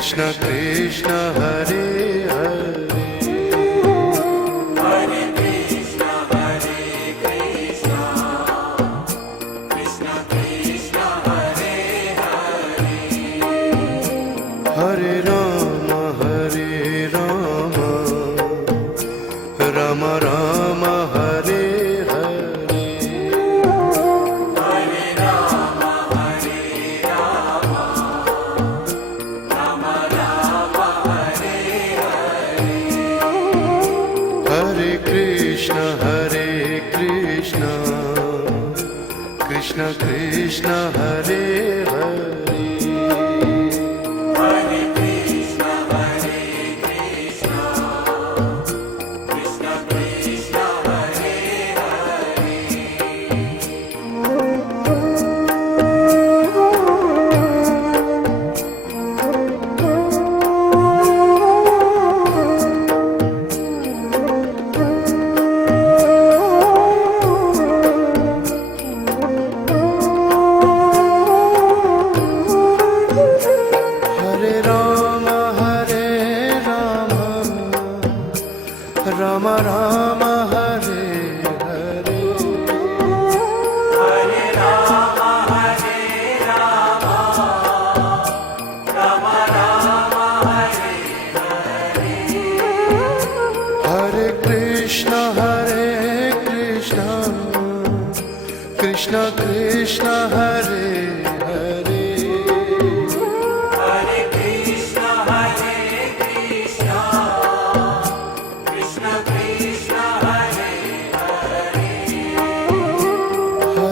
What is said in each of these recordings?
Krishna Krishna Hare Hare Hare Krishna Krishna Krishna Krishna Hare Hare Hare Rama Rama Rama Hare Hare Hare Rama Rama Rama Hare Hare Hare Krishna Krishna Krishna Hare Hare Hare Krishna Krishna Krishna Krishna Hare Hare Hare Rama Rama Rama Hare Hare Hare Rama Rama Rama Hare Hare Krishna Krishna Krishna Hare Hare Hare Krishna Krishna Krishna Krishna Hare Hare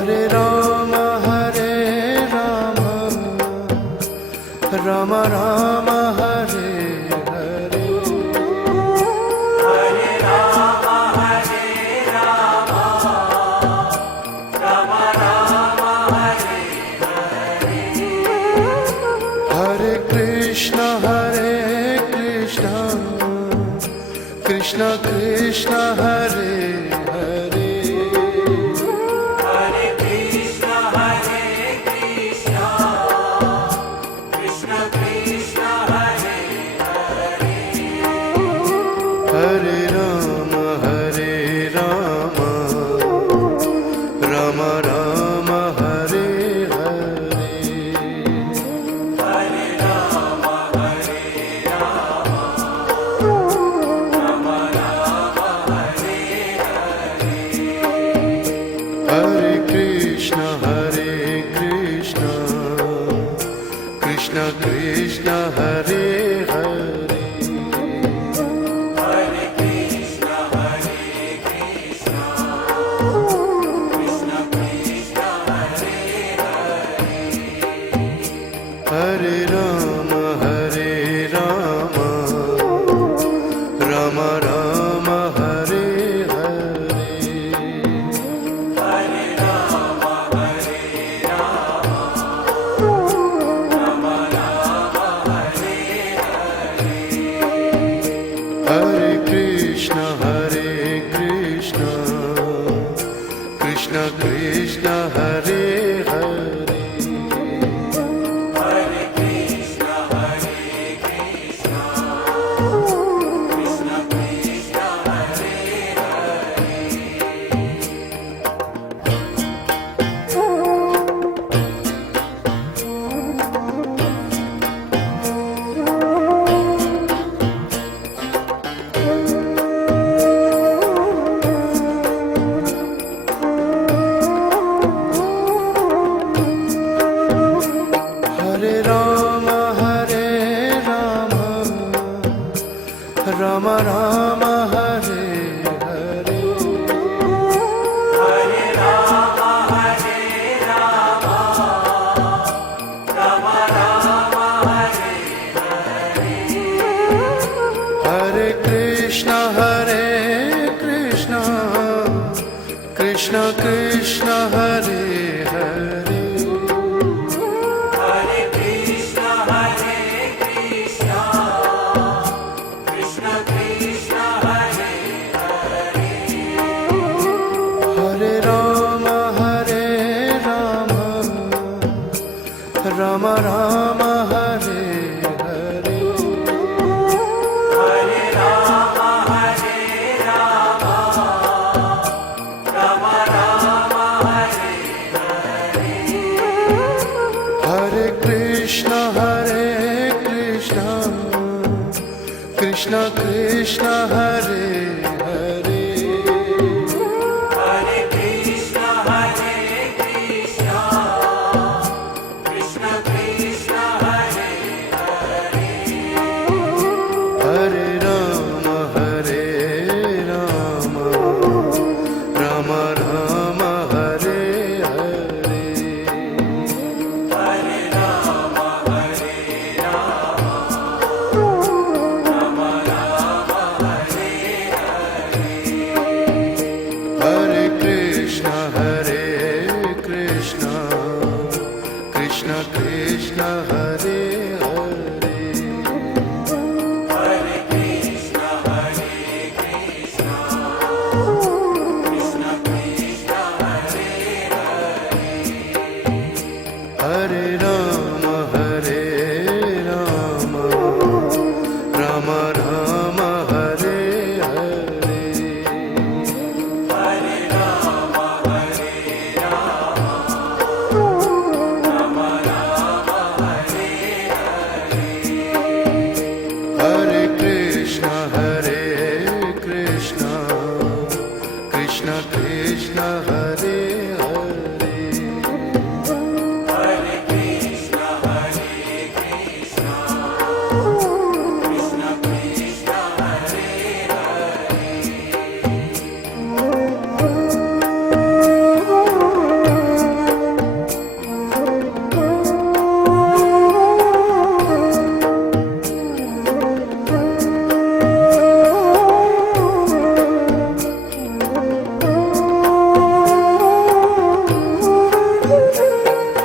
Hare Rama Rama Rama Hare Hare Hare Rama Rama Rama Hare Hare Hare Krishna Krishna Krishna Hare Hare Hare Krishna Krishna Krishna Krishna Hare Hare Hare Rama Rama Rama Hare Hare Hare Rama Rama Rama Hare Hare Hare Krishna Krishna Krishna Hare Hare Hare Krishna Krishna Krishna Krishna Hare Hare Hare Rama Rama Rama Hare Hare Hare Rama Rama Rama Hare Hare Hare Krishna Krishna Krishna Hare Hare Hare Krishna Krishna Krishna Krishna Hare Hare Rama Rama Rama Hare Hare Hare Rama Rama Rama Hare Hare Hare Krishna Krishna Krishna Hare Hare Hare Krishna Krishna Krishna Krishna Hare Hare Hare Krishna, Krishna Krishna, Hare Hare. Hare Ram Ram Ram Hare Hare Hare Rama, Hare Rama, Rama Rama, Hare Hare. Hare Krishna Krishna Krishna Hare Hare Hare Krishna, Krishna Krishna, Hare Hare. Hare Ram Ram Ram Hare Hare Hare Rama, Hare Rama, Rama Rama, Hare Hare. Hare Krishna Krishna Krishna Hare Hare Hare Krishna, Krishna Krishna, Hare Hare.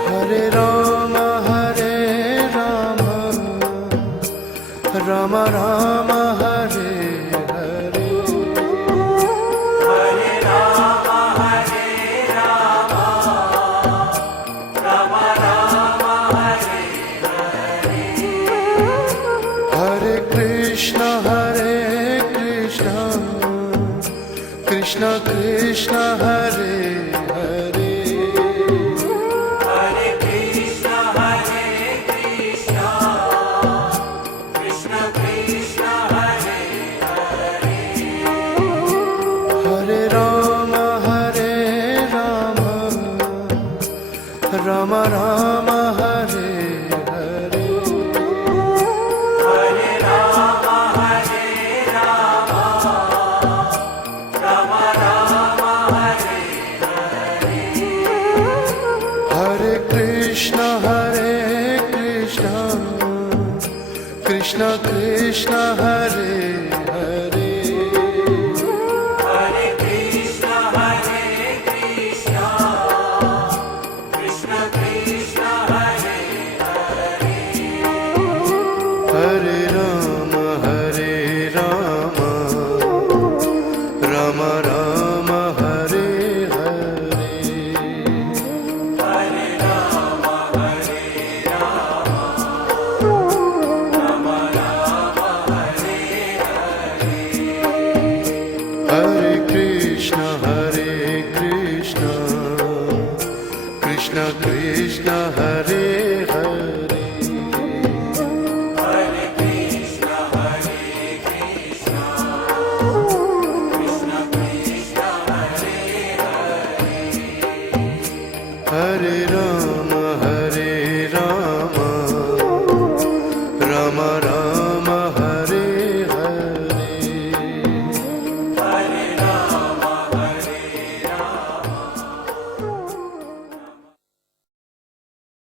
Hare Ram Ram Ram Hare Hare Hare Rama, Hare Rama, Rama Rama, Hare Hare. Hare Krishna Krishna Krishna Hare Hare Hare Krishna, Krishna Krishna, Hare Hare. Hare Ram Ram Ram Hare Hare Hare Rama, Hare Rama, Rama Rama, Hare Hare. Hare Krishna Krishna Krishna Hare Hare Hare Krishna, Krishna Krishna, Hare Hare. Hare